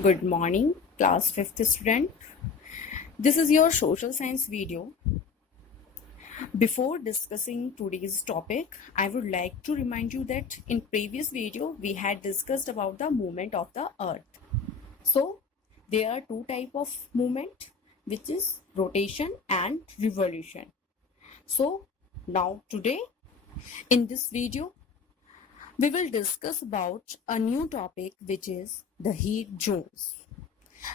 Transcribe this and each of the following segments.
Good morning, class 5th student. This is your social science video. Before discussing today's topic, I would like to remind you that in previous video we had discussed about the movement of the earth. So there are two type of movement, which is rotation and revolution. So now today in this video we will discuss about a new topic, which is the heat zones.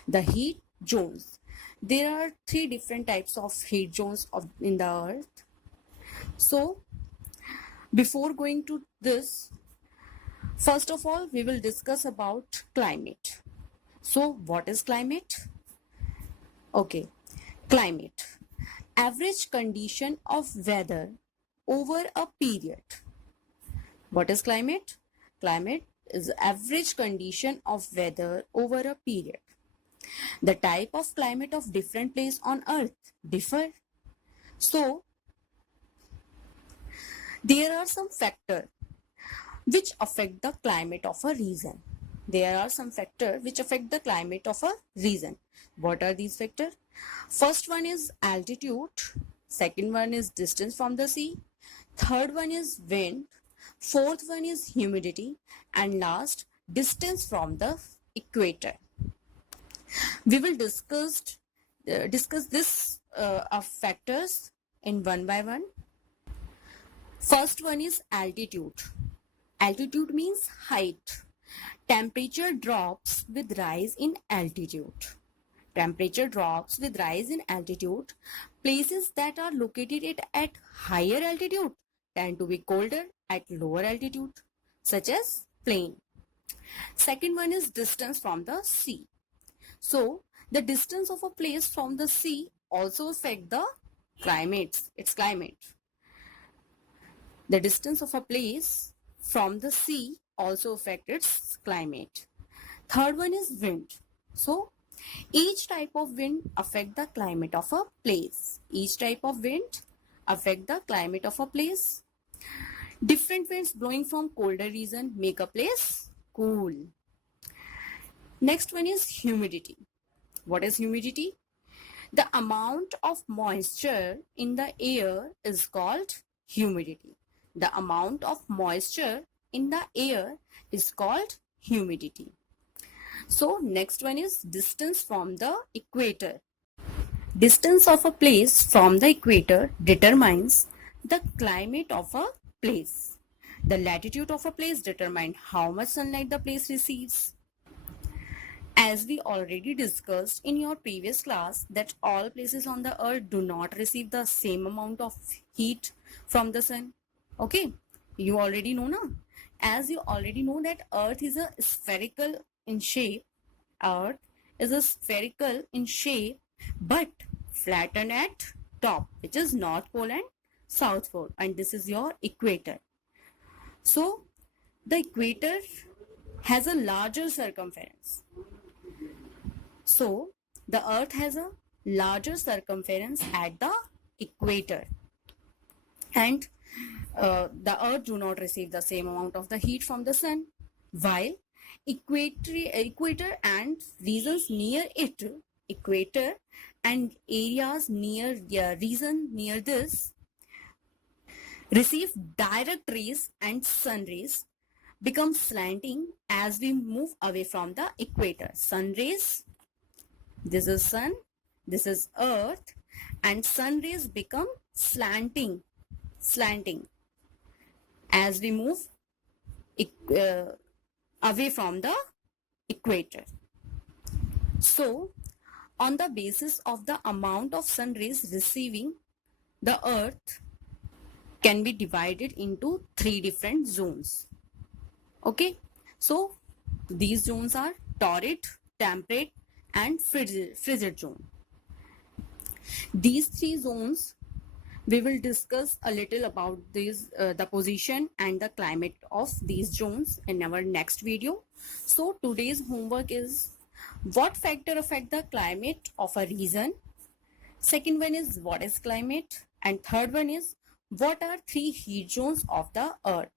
The heat zones. There are three different types of heat zones in the earth. So before going to this, first of all we will discuss about climate. So what is climate? Okay, climate, average condition of weather over a period. What is climate? Climate is average condition of weather over a period. The type of climate of different place on earth differ. So there are some factors which affect the climate of a region. There are some factors which affect the climate of a region. What are these factors? First one is altitude. Second one is distance from the sea. Third one is wind. Fourth one is humidity. And last, distance from the equator. We will discuss this of factors in one by one. First one is altitude. Altitude means height. Temperature drops with rise in altitude. Temperature drops with rise in altitude. Places that are located at higher altitude tend to be colder at lower altitude, such as plain. Second one is distance from the sea. So the distance of a place from the sea also affect the its climate. The distance of a place from the sea also affect its climate. Third one is wind. So each type of wind affect the climate of a place. Each type of wind affect the climate of a place. Different winds blowing from colder region make a place cool. Next one is humidity. What is humidity? The amount of moisture in the air is called humidity. The amount of moisture in the air is called humidity. So next one is distance from the equator. Distance of a place from the equator determines the climate of a place. The latitude of a place determines how much sunlight the place receives. As we already discussed in your previous class that all places on the earth do not receive the same amount of heat from the sun. Okay, you already know now. As you already know that earth is a spherical in shape. Earth is a spherical in shape but flattened at top, which is North Pole and South Pole, and this is your equator. So the equator has a larger circumference. So the earth has a larger circumference at the equator, and the earth do not receive the same amount of the heat from the sun, while equator and regions near it, equator and areas near region near this receive direct rays, and sun rays become slanting as we move away from the equator. Sun rays, this is sun, this is earth, and sun rays become slanting as we move away from the equator. So on the basis of the amount of sun rays receiving, the earth can be divided into three different zones. Okay, so these zones are torrid, temperate and frigid zone. These three zones we will discuss a little about these the position and the climate of these zones in our next video. So today's homework is what factor affect the climate of a region. Second one is what is climate, and third one is what are three heat zones of the earth.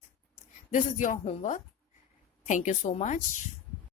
This is your homework. Thank you so much.